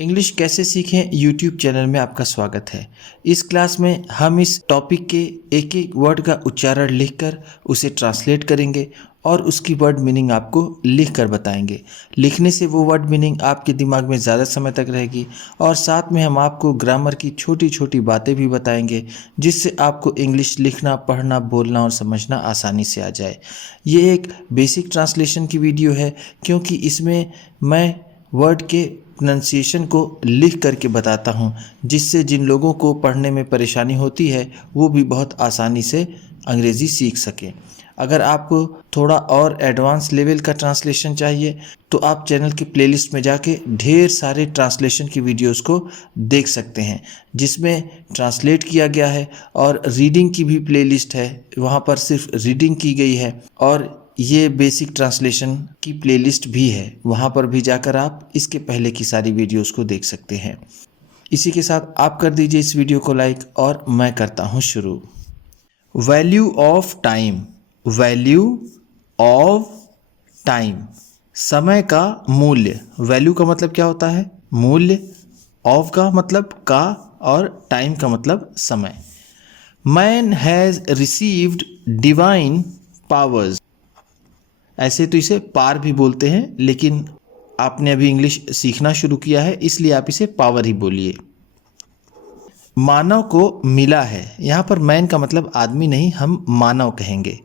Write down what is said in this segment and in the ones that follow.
English कैसे सीखें YouTube channel में आपका स्वागत है। इस क्लास में हम इस टॉपिक के एक एक वर्ड का उच्चारण लिखकर उसे ट्रांसलेट करेंगे और उसकी वर्ड मीनिंग आपको लिख कर बताएंगे। लिखने से वो वर्ड मीनिंग आपके दिमाग में ज़्यादा समय तक रहेगी और साथ में हम आपको ग्रामर की छोटी छोटी बातें भी बताएंगे, जिससे आपको इंग्लिश लिखना, पढ़ना, बोलना और समझना आसानी से आ जाए। ये एक बेसिक ट्रांसलेशन की वीडियो है, क्योंकि इसमें मैं वर्ड के प्रोनाउंसिएशन को लिख करके बताता हूँ, जिससे जिन लोगों को पढ़ने में परेशानी होती है वो भी बहुत आसानी से अंग्रेज़ी सीख सकें। अगर आपको थोड़ा और एडवांस लेवल का ट्रांसलेशन चाहिए तो आप चैनल की प्लेलिस्ट में जाके ढेर सारे ट्रांसलेशन की वीडियोस को देख सकते हैं, जिसमें ट्रांसलेट किया गया है, और रीडिंग की भी प्लेलिस्ट है, वहाँ पर सिर्फ रीडिंग की गई है, और ये बेसिक ट्रांसलेशन की प्लेलिस्ट भी है, वहाँ पर भी जाकर आप इसके पहले की सारी वीडियोस को देख सकते हैं। इसी के साथ आप कर दीजिए इस वीडियो को लाइक और मैं करता हूँ शुरू। Value of time. Value of time, समय का मूल्य। वैल्यू का मतलब क्या होता है? मूल्य। ऑफ का मतलब का और टाइम का मतलब समय। Man has received divine powers. ऐसे तो इसे पार भी बोलते हैं, लेकिन आपने अभी इंग्लिश सीखना शुरू किया है इसलिए आप इसे पावर ही बोलिए। मानव को मिला है। यहाँ पर मैन का मतलब आदमी नहीं, हम मानव कहेंगे।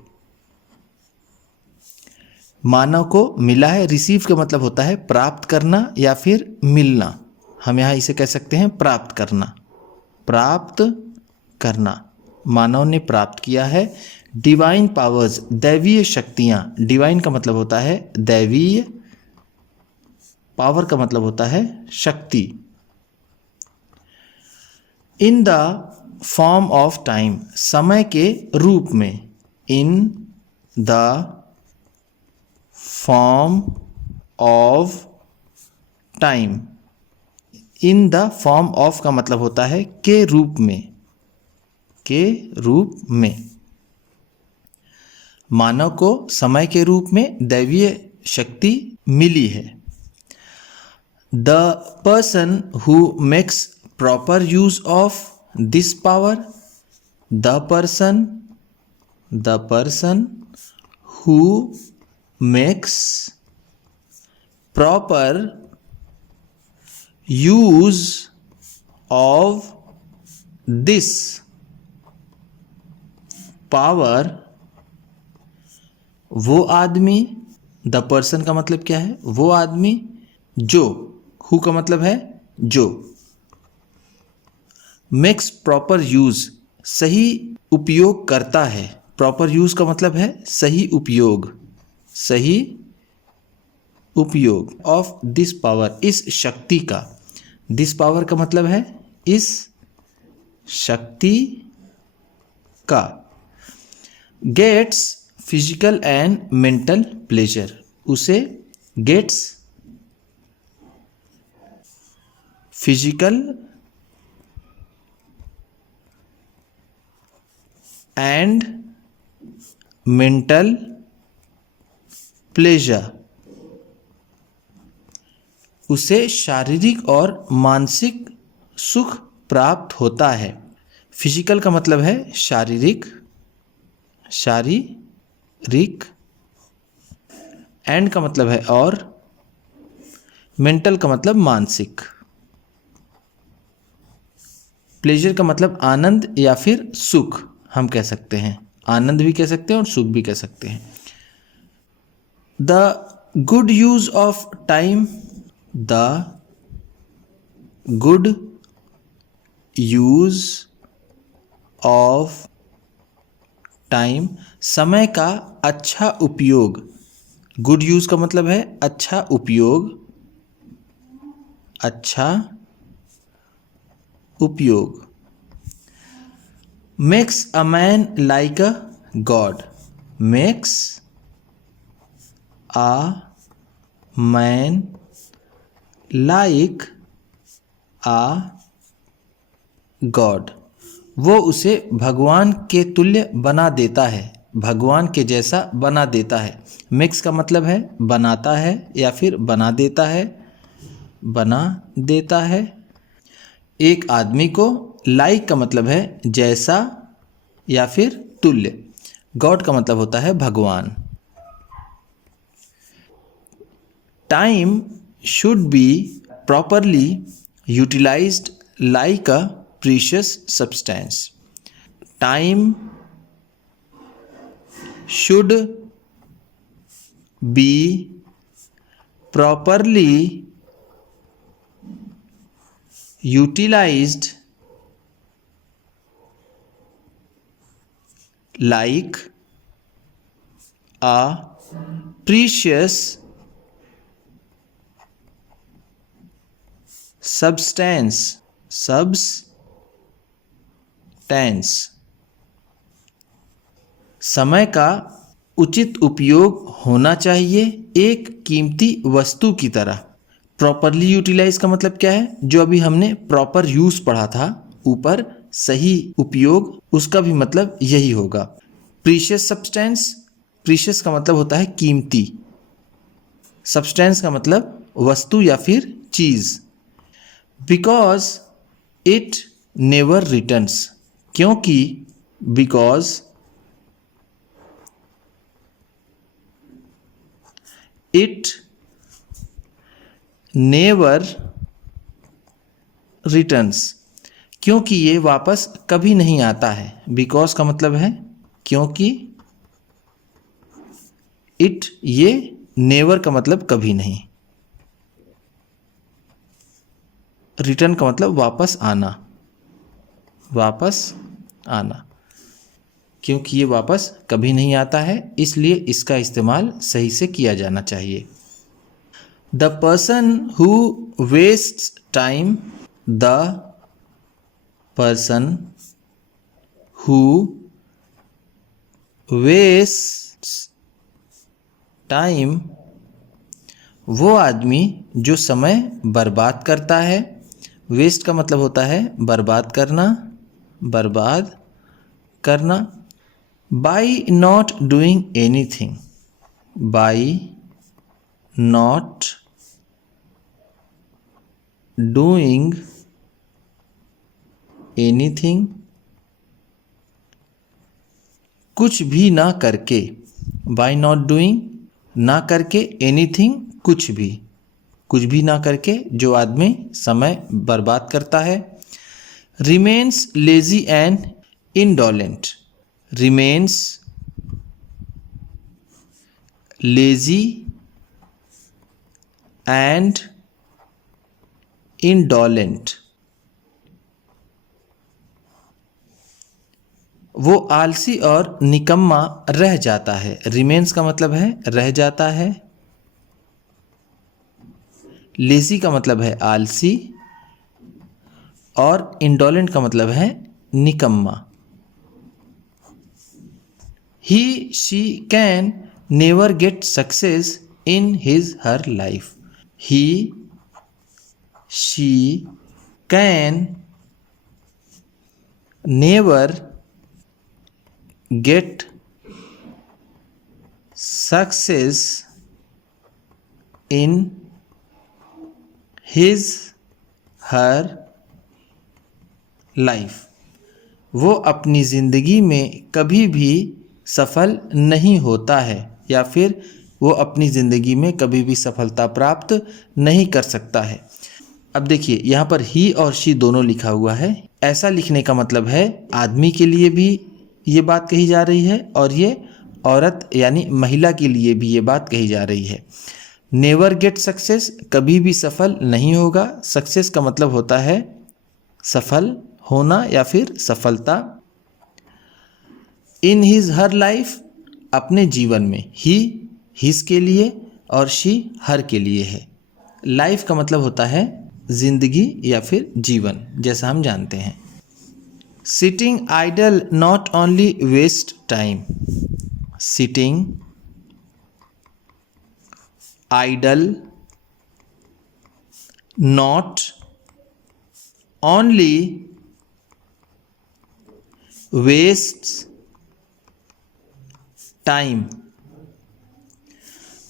मानव को मिला है। रिसीव का मतलब होता है प्राप्त करना या फिर मिलना। हम यहाँ इसे कह सकते हैं प्राप्त करना। प्राप्त करना, मानव ने प्राप्त किया है। डिवाइन पावर्स, दैवीय शक्तियाँ। डिवाइन का मतलब होता है दैवीय, पावर का मतलब होता है शक्ति। In the form of time, समय के रूप में। In the form of time. In the form of का मतलब होता है के रूप में। के रूप में। मानव को समय के रूप में दैवीय शक्ति मिली है। The person who makes proper use of this power. The person who makes proper use of this power. वो आदमी। द पर्सन का मतलब क्या है? वो आदमी जो। हु का मतलब है जो। मेक्स प्रॉपर यूज, सही उपयोग करता है। प्रॉपर यूज का मतलब है सही उपयोग। सही उपयोग ऑफ दिस पावर, इस शक्ति का। दिस पावर का मतलब है इस शक्ति का। Gets physical and mental pleasure. उसे gets physical and mental pleasure, उसे शारीरिक और मानसिक सुख प्राप्त होता है। फिजिकल का मतलब है शारीरिक, शारीरिक। एंड का मतलब है और। मेंटल का मतलब मानसिक। प्लेजर का मतलब आनंद या फिर सुख हम कह सकते हैं। आनंद भी कह सकते हैं और सुख भी कह सकते हैं। The good use of time. The good use of time, समय का अच्छा उपयोग। गुड यूज का मतलब है अच्छा उपयोग। अच्छा उपयोग। Makes a man like a God. Makes a man like a God, वो उसे भगवान के तुल्य बना देता है। भगवान के जैसा बना देता है। मेक्स का मतलब है बनाता है या फिर बना देता है। बना देता है। एक आदमी को लाइक का मतलब है जैसा या फिर तुल्य। गॉड का मतलब होता है भगवान। Time should be properly utilised like a precious substance. Time should be properly utilized like a precious substance। समय का उचित उपयोग होना चाहिए एक कीमती वस्तु की तरह। प्रॉपरली यूटिलाइज का मतलब क्या है? जो अभी हमने प्रॉपर यूज पढ़ा था ऊपर, सही उपयोग, उसका भी मतलब यही होगा। प्रीशियस सब्सटेंस, प्रीशियस का मतलब होता है कीमती, सब्सटेंस का मतलब वस्तु या फिर चीज। बिकॉज इट नेवर रिटर्न्स, क्योंकि, बिकॉज इट नेवर रिटर्न्स, क्योंकि ये वापस कभी नहीं आता है। बिकॉज का मतलब है क्योंकि, इट ये, नेवर का मतलब कभी नहीं, रिटर्न का मतलब वापस आना, वापस आना, क्योंकि ये वापस कभी नहीं आता है, इसलिए इसका इस्तेमाल सही से किया जाना चाहिए। The person who wastes time, the person who wastes time, वो आदमी जो समय बर्बाद करता है। वेस्ट का मतलब होता है बर्बाद करना, बर्बाद करना। By not doing anything, by not doing anything, कुछ भी ना करके। बाई नॉट डूइंग, ना करके, एनीथिंग, कुछ भी ना करके जो आदमी समय बर्बाद करता है। Remains lazy and indolent, remains lazy and indolent, वो आलसी और निकम्मा रह जाता है। रिमेन्स का मतलब है रह जाता है, लेजी का मतलब है आलसी, और इंडोलेंट का मतलब है निकम्मा। He she can never get success in his her life. He she can never get success in his her life, वो अपनी ज़िंदगी में कभी भी सफल नहीं होता है, या फिर वो अपनी ज़िंदगी में कभी भी सफलता प्राप्त नहीं कर सकता है। अब देखिए यहाँ पर ही और शी दोनों लिखा हुआ है। ऐसा लिखने का मतलब है आदमी के लिए भी ये बात कही जा रही है और ये औरत यानी महिला के लिए भी ये बात कही जा रही है। नेवर गेट सक्सेस, कभी भी सफल नहीं होगा। सक्सेस का मतलब होता है सफल होना या फिर सफलता। इन हिज हर लाइफ, अपने जीवन में। ही हिज के लिए और शी हर के लिए है। लाइफ का मतलब होता है जिंदगी या फिर जीवन, जैसा हम जानते हैं। Sitting idle not only waste time, sitting idle not only waste time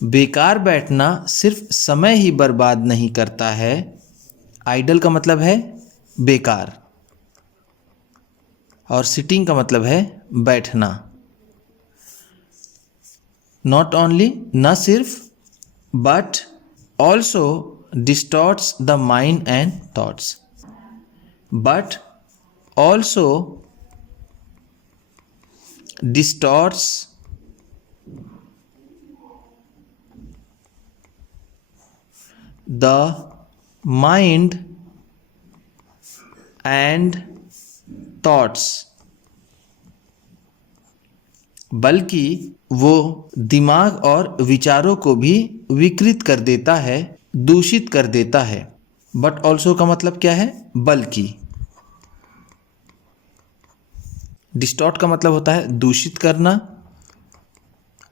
बेकार बैठना सिर्फ समय ही बर्बाद नहीं करता है। आइडल का मतलब है बेकार और सिटिंग का मतलब है बैठना। नॉट ओनली, न सिर्फ, but also distorts the mind and thoughts. But also distorts the mind and thoughts, बल्कि वो दिमाग और विचारों को भी विकृत कर देता है, दूषित कर देता है। बट ऑल्सो का मतलब क्या है? बल्कि। डिस्टॉर्ट का मतलब होता है दूषित करना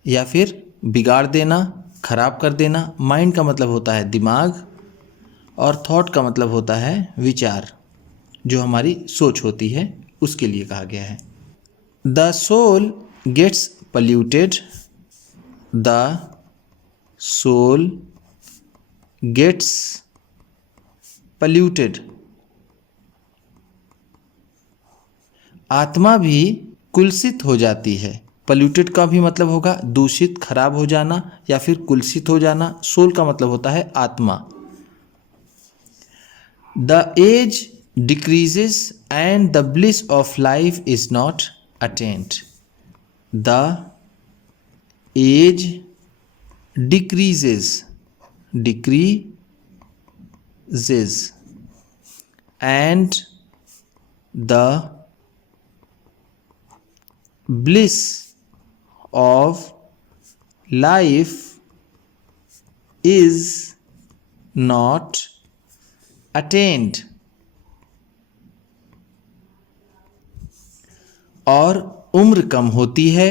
या फिर बिगाड़ देना, खराब कर देना। माइंड का मतलब होता है दिमाग और थॉट का मतलब होता है विचार, जो हमारी सोच होती है, उसके लिए कहा गया है। The soul gets polluted, the soul gets polluted. आत्मा भी कुलसित हो जाती है। पल्यूटेड का भी मतलब होगा दूषित, खराब हो जाना या फिर कुलसित हो जाना। सोल का मतलब होता है आत्मा। The age decreases and the bliss of life is not attend. The age decreases and the bliss of life is not attained। और उम्र कम होती है।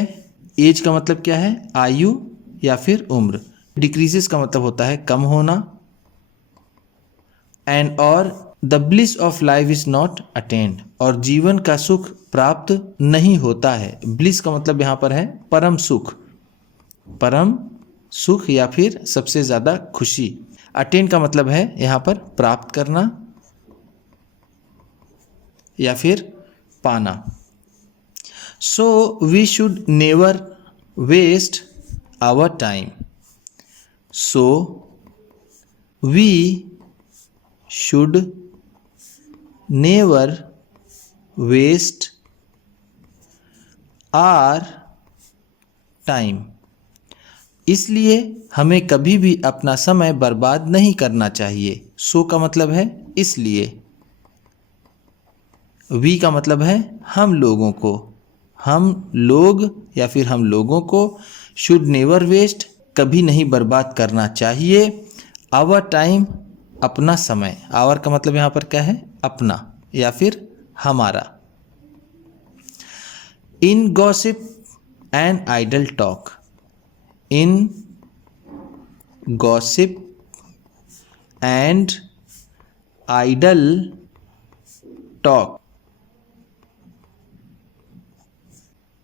एज का मतलब क्या है? आयु या फिर उम्र। डिक्रीजेस का मतलब होता है कम होना। एंड और the bliss of life is not attend, और जीवन का सुख प्राप्त नहीं होता है। ब्लिस का मतलब यहाँ पर है परम सुख, परम सुख या फिर सबसे ज़्यादा खुशी। अटेन का मतलब है यहाँ पर प्राप्त करना या फिर पाना। So we should never waste our time. So we should never waste our time. इसलिए हमें कभी भी अपना समय बर्बाद नहीं करना चाहिए। सो का मतलब है इसलिए। वी का मतलब है हम लोगों को, हम लोग या फिर हम लोगों को। शुड नेवर वेस्ट, कभी नहीं बर्बाद करना चाहिए। आवर टाइम, अपना समय। आवर का मतलब यहाँ पर क्या है? अपना या फिर हमारा। In gossip and idle talk, in gossip and idle talk,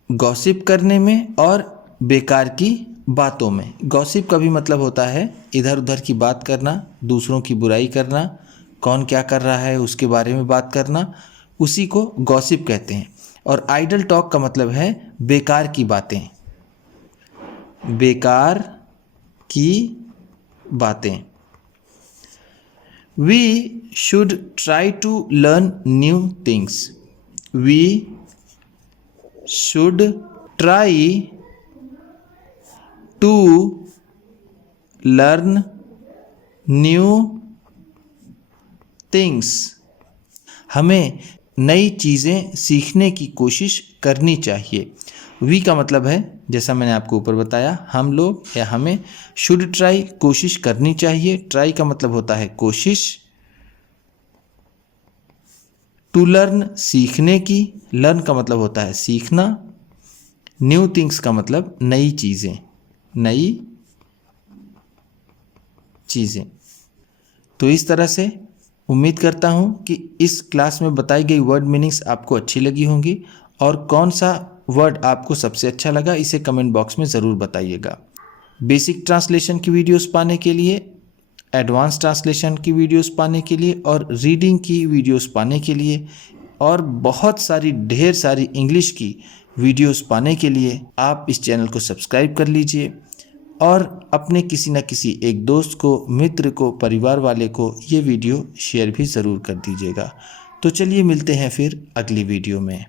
gossip करने में और बेकार की बातों में। गॉसिप का भी मतलब होता है इधर उधर की बात करना, दूसरों की बुराई करना, कौन क्या कर रहा है उसके बारे में बात करना, उसी को गॉसिप कहते हैं। और आइडल टॉक का मतलब है बेकार की बातें, बेकार की बातें। We should try to learn new things. We should try to learn new things. हमें नई चीज़ें सीखने की कोशिश करनी चाहिए। वी का मतलब है, जैसा मैंने आपको ऊपर बताया, हम लोग या हमें। शुड ट्राई, कोशिश करनी चाहिए। ट्राई का मतलब होता है कोशिश। टू लर्न, सीखने की। लर्न का मतलब होता है सीखना। न्यू थिंग्स का मतलब नई चीज़ें, नई चीज़ें। तो इस तरह से उम्मीद करता हूँ कि इस क्लास में बताई गई वर्ड मीनिंग्स आपको अच्छी लगी होंगी। और कौन सा वर्ड आपको सबसे अच्छा लगा, इसे कमेंट बॉक्स में ज़रूर बताइएगा। बेसिक ट्रांसलेशन की वीडियोस पाने के लिए, एडवांस ट्रांसलेशन की वीडियोस पाने के लिए और रीडिंग की वीडियोस पाने के लिए और बहुत सारी ढेर सारी इंग्लिश की वीडियोस पाने के लिए आप इस चैनल को सब्सक्राइब कर लीजिए और अपने किसी न किसी एक दोस्त को, मित्र को, परिवार वाले को ये वीडियो शेयर भी ज़रूर कर दीजिएगा। तो चलिए मिलते हैं फिर अगली वीडियो में।